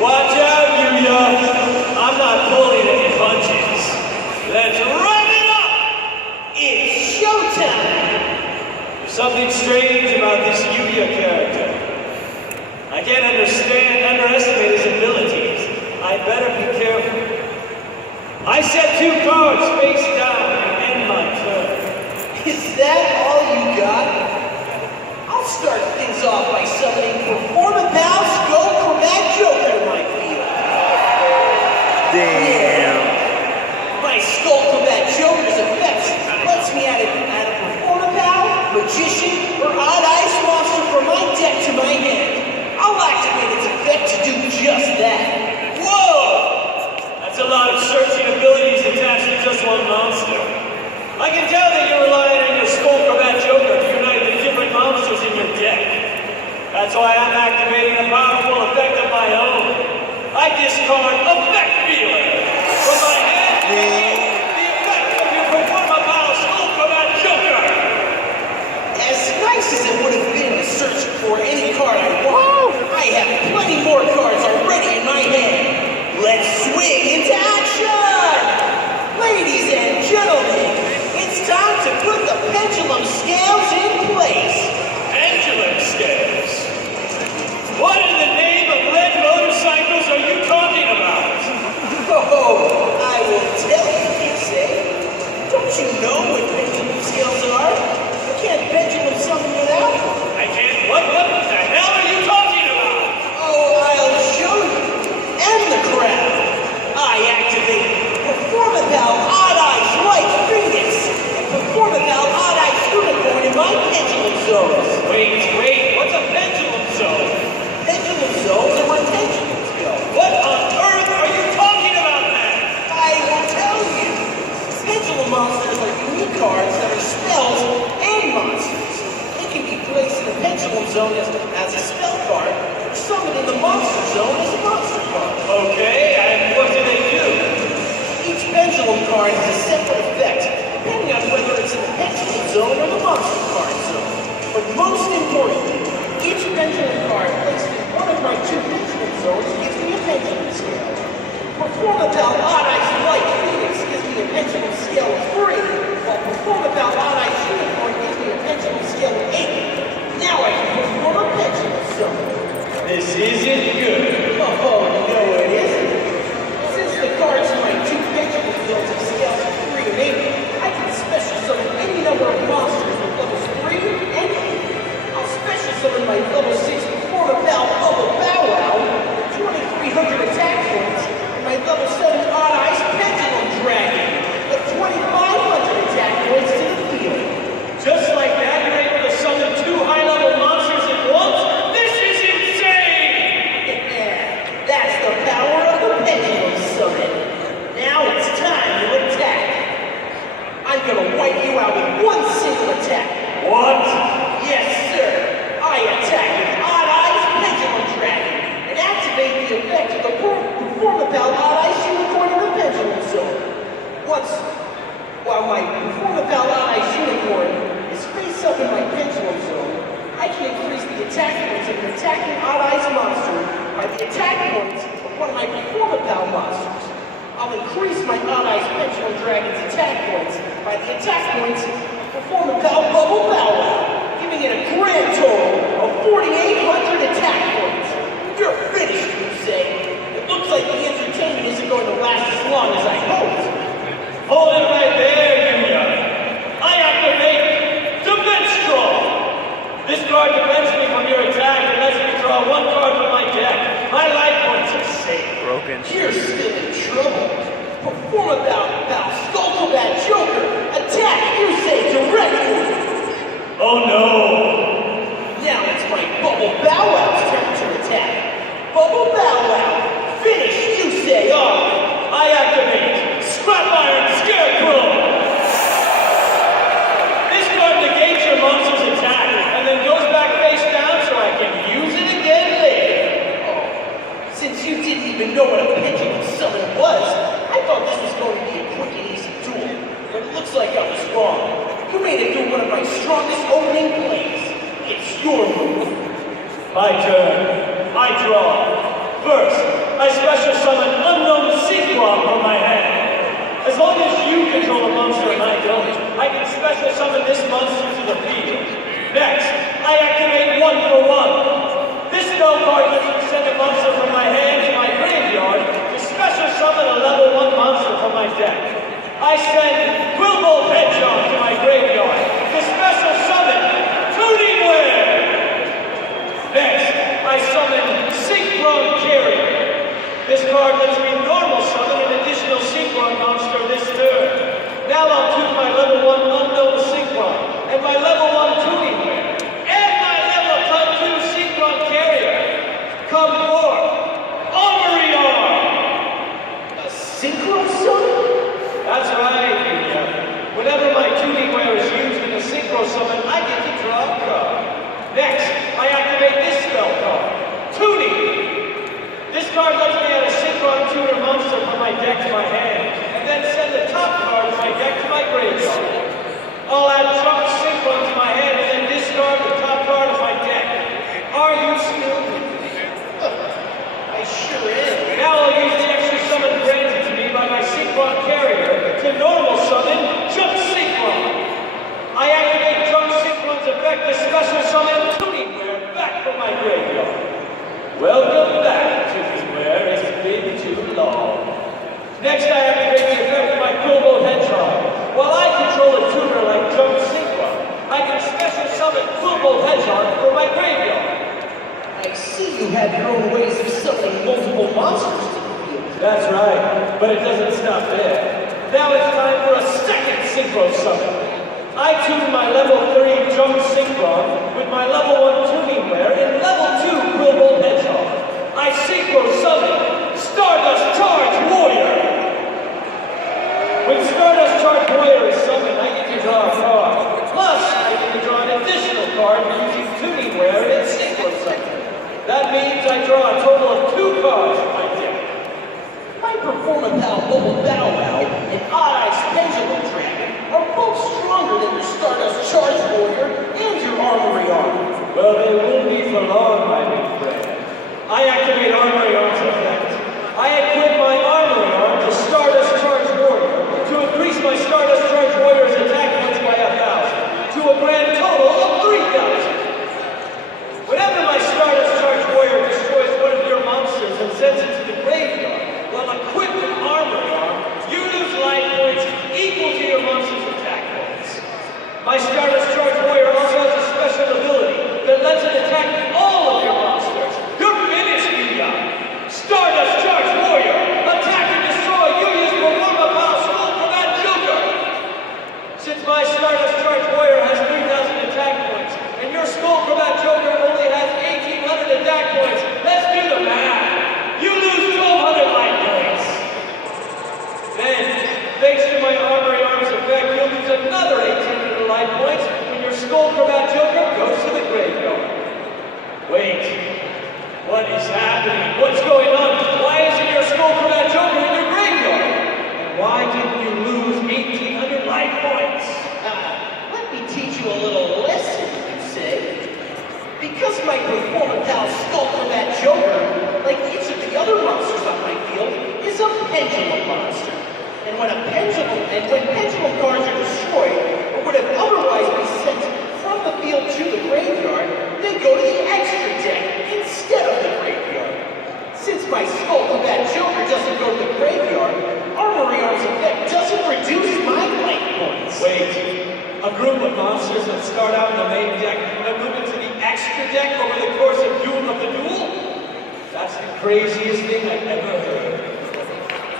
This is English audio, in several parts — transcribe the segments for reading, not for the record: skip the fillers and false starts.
Watch out, Yuya! I'm not pulling any punches. Let's rev it up! It's showtime! There's something strange about this Yuya character. I can't underestimate his abilities. I better be careful. I set 2 cards face down and end my turn. Is that all you got? I'll start things off by summoning Performance Pal Skull Combat Joker to my field. Damn. Yeah. My Skull Combat Joker's effect lets me add a Performance Pal, Magician, or Odd Ice monster from my deck to my hand. I'll activate its effect to do just that. Whoa! That's a lot of searching abilities attached to just one monster. I can tell that you're relying on your Skull Combat Joker to unite the different monsters in your deck. That's why I'm activating a powerful effect of my own. I discard Effect Feeler. From my hand, the effect of your Performance Pal Skull Combat Joker. As nice as it would have been to search for any card I want, I have plenty more cards already in my hand. Let's swing into action! Ladies and gentlemen, it's time to put the pendulum scales in place. Pendulum scales? What in the name of red motorcycles are you talking about? Oh, I will tell you, Yusei. Don't you know what pendulum scales are? You can't pendulum summon without them. I can't. What the hell are you talking about? Oh, I'll show you. And the crowd. I activate Performance Pal Odd Eyes Light Phoenix and Performance Pal Odd Eyes Unicorn in my pendulum zones. Wait, what's a pendulum zone? Pendulum zones are where pendulums go. What on earth are you talking about then? I will tell you. Pendulum monsters are unique cards that are spells and monsters. They can be placed in the pendulum zone as a spell card, or summoned in the monster zone as a monster card. Okay, and what do they do? Each pendulum card has a separate effect, depending on whether it's in the pendulum zone or the monster card zone. But most importantly, each pendulum card placed in one of my 2 pendulum zones gives me a pendulum scale. Performance Pal Odd Ice Light Phoenix gives me a pendulum scale of 3, while Performance Pal Odd Ice Unicorn gives me a pendulum scale of 8. Now I can perform a pendulum summon. This isn't good. Oh, no it isn't. Since the cards in my 2 pendulum zones have scales of 3 and 8, I can special summon any number of monsters with levels 3 and 8. I'll special summon my level 6 Performance Pal Bubble Bow Wow, 2,300 attack points, and my level 7 Odd Ice Pendulum Dragon, with 2,500 attack points to the field. Just like that, you're able to summon 2 high-level monsters at once? This is insane! Yeah, that's the power of the pendulum summon. Now it's time to attack. I'm gonna wipe you out with one single attack. What? Yes, sir. I attack with Odd Eyes Pendulum Dragon and activate the effect of the Performance Pal Odd Eyes Unicorn in the pendulum zone. While my Performance Pal Odd Eyes Unicorn is face up in my pendulum zone, I can increase the attack points of an attacking Odd Eyes monster by the attack points of one of my Performance Pal monsters. I'll increase my Odd Eyes Pendulum Dragon's attack points by the attack points of Performance Pal Bubble Bow Wow, giving it a grand total of 4,800 attack points. You're finished, Yusei. It looks like the entertainment isn't going to last as long as I hoped. Hold it right there, Yuya. I activate Defense Draw. This card prevents me from your attack and lets me draw 1 card from my deck. My life points are safe. Broken. You're still in trouble. Performance Pal Skull Combat Joker, attack Yusei directly. Oh no! Now it's my Bubble Bow Wow's turn to attack. Bubble Bow Wow, finish Yusei off. I activate like I was wrong. You made it through one of my strongest opening plays. It's your move. My turn. I draw. First, I special summon unknown Sequom from my hand. As long as you control a monster and I don't, I can special summon this monster to the field. Next, I activate 1 for 1. This spell card lets me send a monster from my hand to my graveyard to special summon a level 1 monster from my deck. I send Quillbolt Hedgehog to my graveyard to special summon Tuningware. Next, I summon Synchron Carrier. This card lets me normal summon an additional Synchron monster this turn. Now I'll tune my level 1 unknown Synchron and my level 1 Tuningware and my level 2 Synchron Carrier. Come forth, Armory Arm! A synchro summon? That's right, Yuya. Whenever my Tuningware is used in a synchro summon, I get to draw a card. Next, I activate this spell card, Tuning. This card lets me add a synchron tuner monster from my deck to my hand, and then send the top card of my deck to my graveyard. I'll add Trump Synchron to my hand and then discard the top card of my deck. Are you still with me? I sure am. Now I'll use the extra summon granted to me by my Synchron Carrier to normal summon Jump Synchron. I activate Jump Synchron's effect to special summon Tuningware back from my graveyard. Welcome back, Tuningware. It's been too long. Next, I activate the effect of my Quillbolt Hedgehog. While I control a tuner like Jump Synchron, I can special summon Quillbolt Hedgehog from my graveyard. I see you have your own ways of summoning multiple monsters to the field. That's right, but it doesn't stop there. Now it's time for a second synchro summon. I tune my level 3 Jump Synchron with my level 1 Tuningware and level 2 Quillbolt Hedgehog. I synchro summon Stardust Charge Warrior. When Stardust Charge Warrior is summoned, I get to draw a card. Plus, I get to draw an additional card using Tuningware and synchro summon. That means I draw a total of 2 cards from my deck. My Performa Pal Bubble Bow Wow and Odd Eyes Pendulum Dragon are both stronger than your Stardust Charge Warrior and your Armory Arm. Well, they will be for long, my big friend. I activate Armory Arm's effect. I equip my Armory Arm to Stardust Charge Warrior to increase my Stardust Charge Warrior's attack points by 1,000 to a grand total of 3,000. Whenever my Stardust Charge Warrior destroys one of your monsters and sends it to the graveyard, while equipped with Armory Arm, you lose life points equal to your monster's attack points. My Stardust Charge Warrior also has a special ability that lets it attack all of your monsters. You're finished, Yuya! Stardust Charge Warrior, attack and destroy Yuya's Performa Pal Skull Combat Joker! Since my Stardust Charge Warrior has 3,000 attack points, and your Skull Combat Joker only has 1,800 attack points, let's do the math! You lose 1,200 life points! Then, thanks to my Armory Arm's effect, you'll lose another 1,800 life points when your Skull Combat Joker goes to the graveyard. Wait, what is happening? What's going on? Why isn't your Skull Combat Joker in your graveyard? And why didn't you lose 1,800 life points? Let me teach you a little lesson, Yusei. Because my Performa Pal Skull Combat Joker, like each of the other monsters on my field, is a pendulum monster. And when pendulum cards are destroyed, or would have otherwise been sent from the field to the graveyard, they go to the extra deck instead of the graveyard. Since my Skull Combat Joker doesn't go to the graveyard, Armory Arm's effect doesn't reduce my life points. Wait, a group of monsters that start out in the main deck and move into the extra deck over the course of the duel? That's the craziest thing I've ever heard.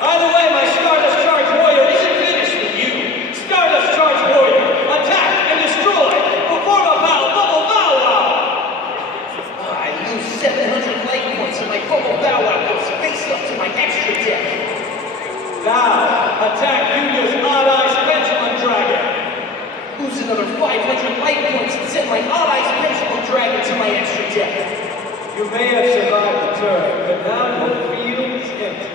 Either way, my Stardust Charge Warrior isn't finished with you. Stardust Charge Warrior, attack and destroy! Performa Pal Bubble Bow Wow! I lose 700 life points and my Bubble Bow Wow goes face up to my extra deck. Now, attack Yuya's Odd Eyes Pendulum Dragon! Lose another 500 life points and send my Odd Eyes Pendulum Dragon to my extra deck. You may have survived the turn, but now your field is empty,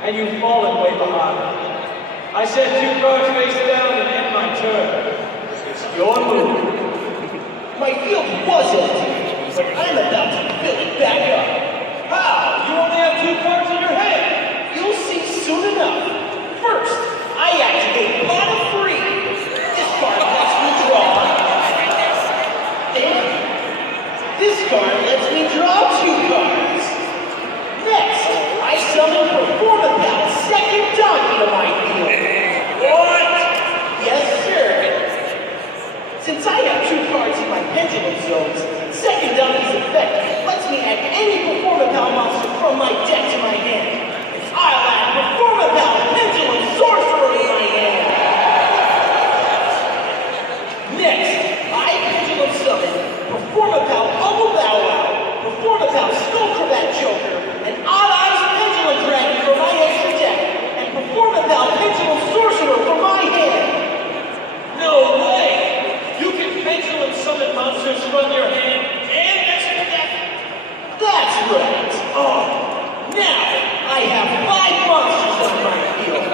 and you've fallen way behind. I said 2 cards face down and end my turn. It's your move. My field was empty, but I'm about to fill it back up. How? You only have 2 cards in your hand. You'll see soon enough. First, I activate pot of 3. This card lets me draw. Then, this card lets me draw 2 cards. Next, I summon Performapal's second donkey to my field. What? Yes, sir. Since I have 2 cards in my pendulum zones, second donkey's effect lets me add any Performapal monster from my deck to my hand. I'll add Performapal Pendulum Sorcerer in my hand. Next, I pendulum summon Performapal Bubble Bow Wow, Performapal Skullcrabat Joker, and Odd Eyes Pendulum Dragon for my extra deck, and Performapal Pendulum Sorcerer for my hand. No way! You can pendulum summon monsters from your hand and extra deck? That's right. Oh, Now, I have 5 monsters on my field.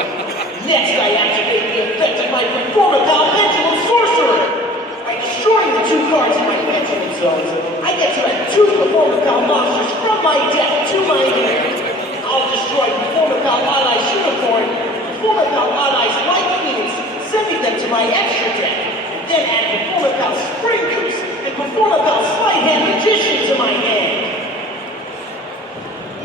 Next, I activate the effect of my Performapal Pendulum Sorcerer. By destroying the 2 cards in my pendulum zones, I get to add 2 Performapal monsters from my deck to my hand. I'll destroy Performapal Odd Eyes Unicorn, Performapal Odd Eyes Light Phoenix, sending them to my extra deck. Then add Performapal Spring Goose and Performapal Sleight Hand Magician to my hand.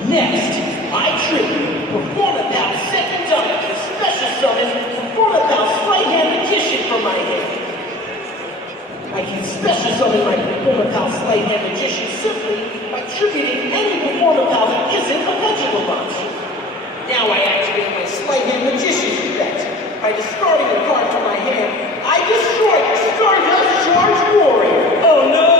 Next, I tribute Performapal Second Donkey to special summon Performapal Sleight Hand Magician from my hand. I can special summon my Performapal Sleight Hand Magician simply by tributing any Performapal that isn't a pendulum monster. Now I activate my Sleight Hand Magician's effect. By discarding a card from my hand, I destroy Stardust Charge Warrior. oh no!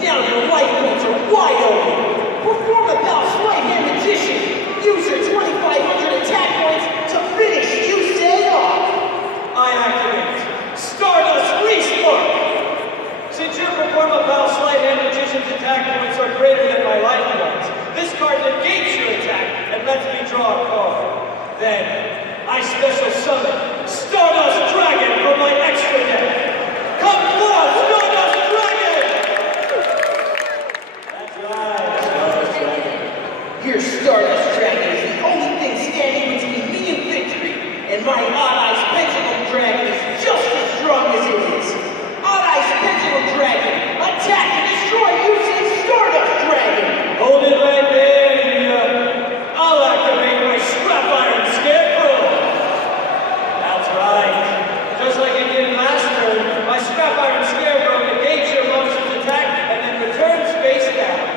Now your life points are wide open. Performapal Sleight Hand Magician. Use your 2,500 attack points to finish Yusei off. I activate Stardust Respark! Since your Performapal Sleight Hand Magician's attack points are greater than my life points, this card negates your attack and lets me draw a card. Then, I special summon Stardust Dragon from my extra deck. Come on, Stardust Dragon! That's right, Stardust Dragon. Your Stardust Dragon is the only thing standing between me and victory, and my Odd Eyes Pendulum Dragon is just as strong as it is. Odd Eyes Pendulum Dragon, attack and destroy using Stardust Dragon! Hold it right there, Yuya. I'll activate my Scrap Iron Scarecrow. That's right. Just like it did last turn, my Scrap Iron Scarecrow negates your monster's attack and then returns face down.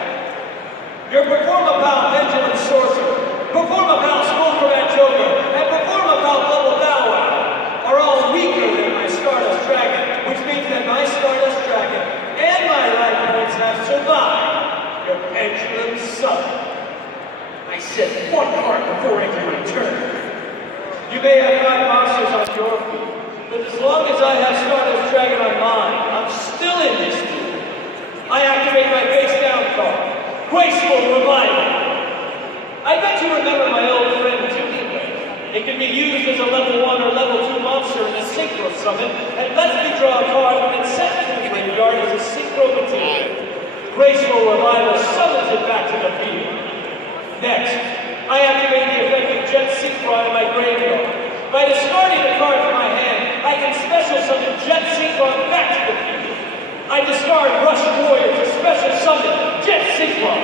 Your Performapal Pendulum Sorcerer, Performapal Skullcrabat Joker, and Performapal Bubble Bow Wow are all weaker than my Stardust Dragon, which means that my Stardust Dragon and my life points have survived your pendulum summon. I said 1 card before ending my turn. You may have 5 monsters on your field, but as long as I have Stardust Dragon on mine, I'm still in this duel. I activate my face down card, Graceful Revival. I bet you remember my old friend Yuya. It can be used as a level 1 or level 2 monster in a synchro summon, and lets me draw a card when it's sent to the graveyard as a synchro material. Graceful Revival summons it back to the field. Next, I activate the effect of Jet Synchron in my graveyard. By discarding a card from my hand, I can special summon Jet Synchron back to the field. I discard Rush Warrior to special summon Jet Synchron.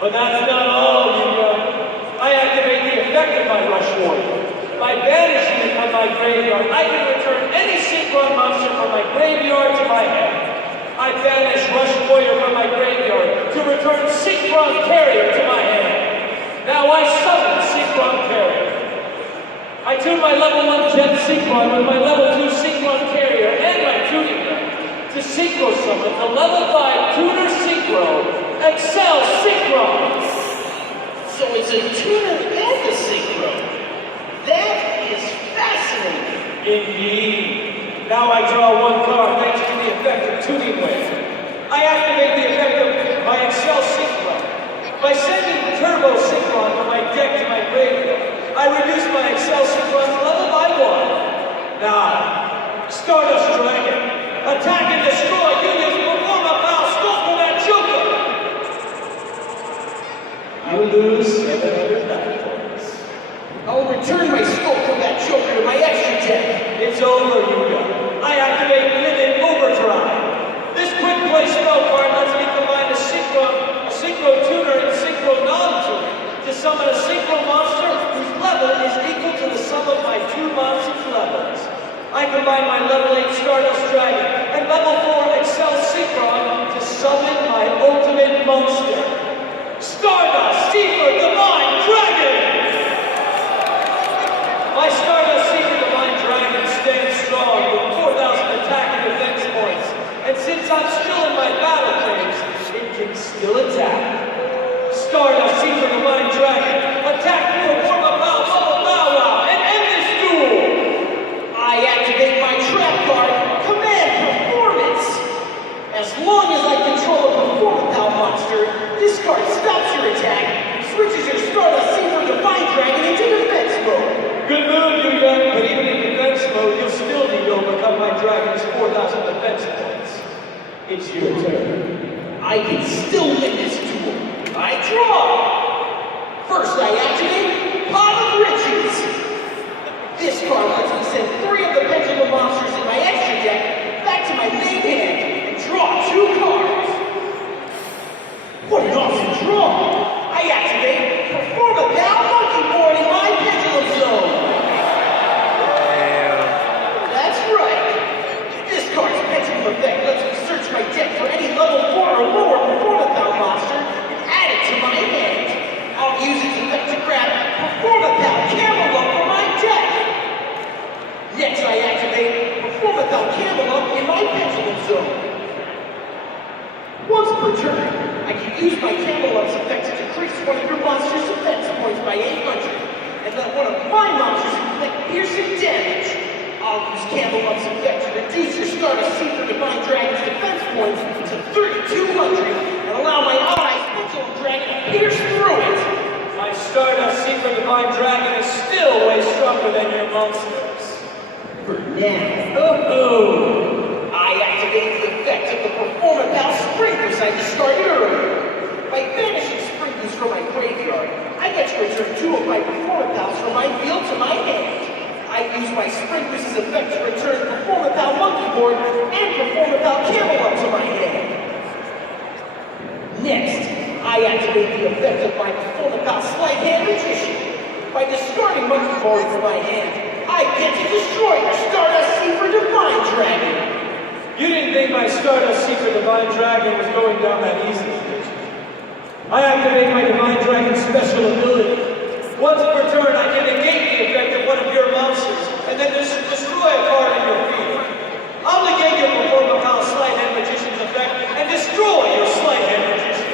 But that's not all, Yuya. I activate the effect of my Rush Warrior. By banishing it from my graveyard, I can return any Synchron monster from my graveyard to my hand. I banish Rush Warrior from my graveyard to return Synchron Carrier to my hand. Now I summon Synchron Carrier. I tune my level 1 Jet Synchron with my level 2 Synchron Carrier and my tuning deck to Synchro summon the level 5 Tuner Synchro Excel Synchron. So it's a tuner and a synchro. That is fascinating. Indeed. Now I draw 1 card thanks to the effect of Tuning Wave. I activate the effect of my Excel Synchron. By sending Turbo Synchron from my deck to my graveyard, I reduce my Excel Synchron level by 1. Now, Stardust Dragon, attack and destroy Yuya's performer pal Skull for that Joker! You lose 700 battle points. I'll return my Skull from that Joker to my extra deck. It's over, Yuya. I activate Limit Overdrive. This quick play spell card lets me combine a Synchro Tuner and Synchro Non-Tuner to summon a Synchro monster whose level is equal to the sum of my two monsters' levels. I combine my level 8 Stardust Dragon and level 4 Excel Synchron to summon my ultimate monster, Stardust Seeker Divine Dragon! My Stardust Seeker Divine Dragon stands strong with 4,000 attack and defense points, and since I'm still in my battle phase, it can still attack. Stardust Seeker Divine Dragon, attack perform a bow wow, and end this duel! I activate my trap card, Command Performance. As long as I control a Performapal monster, this card stops your attack, switches your Stardust Seeker Divine Dragon into defense mode. Good move, Yuya, but even in defense mode, you'll still need to overcome my dragon's 4,000 defense points. It's your turn. I can still win this duel. I draw! First I activate Pot of Riches. This card lets me send 3 of the Pendulum monsters in my extra deck back to my main hand and draw 2 cards. What an awesome draw! I activate Performapal Monkey Board in my Pendulum Zone. That's right. This card's Pendulum effect lets me search my deck for any level 4 or lower Performapal monster and add it to my hand. I'll use its effect to grab Performapal Camelot from my deck. Next, I activate Performapal Camelot in my Pendulum Zone. Once per turn, I can use my Camelot's effect to decrease one of your monster's defense points by 800, and let one of my monsters inflict piercing damage. I'll use Camelot's effect to reduce your Stardust Seeker Divine Dragon's defense points to 3,200, and allow my Odd-Eyes Pendulum Dragon to pierce through it. My Stardust Seeker Divine Dragon is still way stronger than your monsters. For now, I activate the effect of the Performapal Spring Boost I discarded earlier. By banishing Spring Boost from my graveyard, I get to return 2 of my Performapals from my field to my hand. I use my Spring Boost's effect to return Performapal Monkey Board and Performapal Camelot to my hand. Next, I activate the effect of my Performapal Sleight Hand Magician. By discarding Monkey Board from my hand, I get to destroy your Stardust Seeker Divine Dragon. You didn't think my Stardust Seeker Divine Dragon was going down that easy, did you? I activate my Divine Dragon special ability. Once per turn, I can negate the effect of one of your monsters, and then destroy a card in your field. I'll negate your Performapal Sleight Hand Magician's effect, and destroy your Sleight Hand Magician.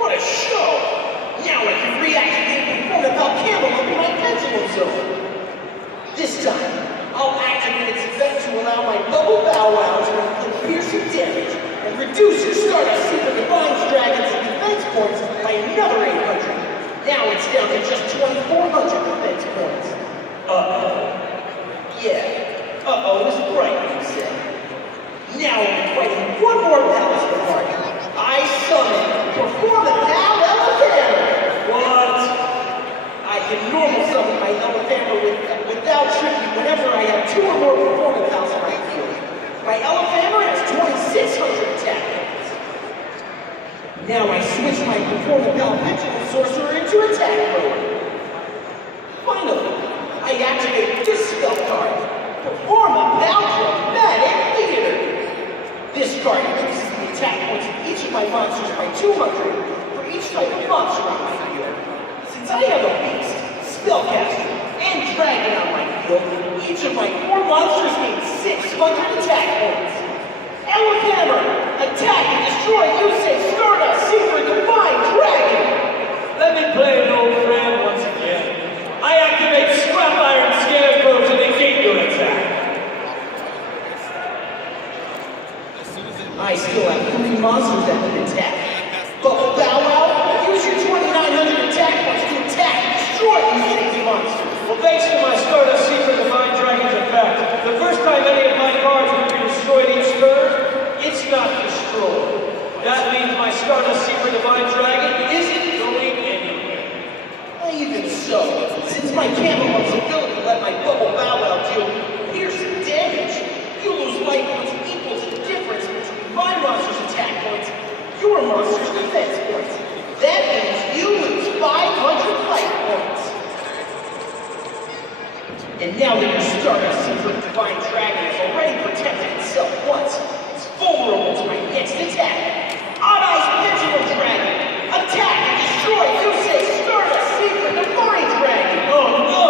What a show! Now I can reactivate Performapal Camelot in my Pendulum Zone. This time, I'll activate its effect to allow my Bubble Bow Wow to inflict piercing damage and reduce your Stardust Seeker Divine Dragon's defense points by another 800. Now it's down to just 2,400 defense points. Yeah. Was right, you said. Now I'm fighting one more palace card. I summon Performapal Elephant. What? I can normal summon my Elephant without tricky whenever I have 2 or more Performapals in my field. My Elephant has 2,600 attack points. Now I switch my Performapal Pendulum Sorcerer into attack mode. Finally, I activate this spell card, Performapal Dramatic Theater. This card increases the attack points of each of my monsters by 200 for each type of monster on my field. Since I have a Beast, Spellcaster, and Dragon on my field, each of my 4 monsters gains 600 attack points. Hammer, attack and destroy Yusei Stardust Seeker Divine Dragon! Let me play an old friend once again. I activate Scrap Iron Scarecrow to negate your attack. I still have 3 monsters that can attack. Bubble Bow Wow, use your 2,900 attack points to attack and destroy Yusei's monsters. Well, thanks to my Stardust Seeker Divine Dragon's effect, the first time any of And now that your Stardust Secret Divine Dragon has already protected itself once, it's vulnerable to my next attack. Odd Eye's Pendulum Dragon! Attack and destroy Yusei's Stardust Secret Divine Dragon! Oh no!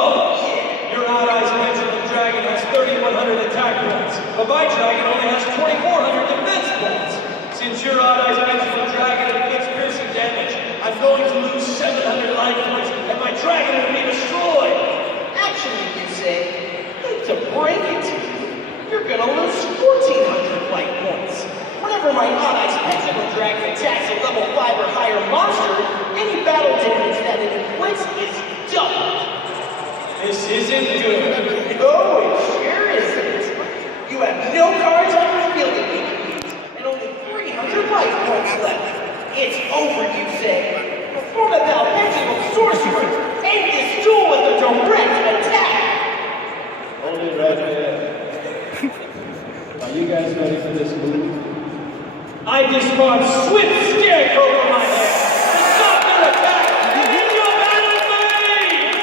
Your Odd Eyes Pendulum Dragon has 3,100 attack points, but my dragon only has 2,400 defense points. Since your Odd Eyes Pendulum Dragon inflicts piercing damage, I'm going to lose 700 life points, and my dragon will be destroyed! Actually, Yusei, hate to break it to you, you're gonna lose 1,400 life points. Whenever my Odd Eyes Pendulum Dragon attacks a level 5 or higher monster, any battle damage that it inflicts is doubled. This isn't good. Oh, it sure isn't. You have no cards on your field that you can use, and only 300 life points left. It's over, Yusei. Perform a Thou Pendulum Sorcerer. End this duel with a direct attack. Hold it right there. Are you guys ready for this move? I discard Swift Scarecrow from my hand to stop their attack and end your battle phase!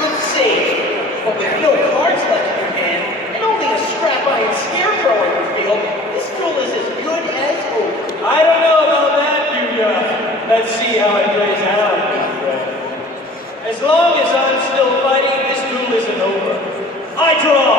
Good save, but with no cards left in your hand, and only a scrap-iron Scarecrow on your field, this duel is as good as over. I don't know about that, Yuya. Let's see how it plays out, my friend. As long as I'm still fighting, this duel isn't over. I draw!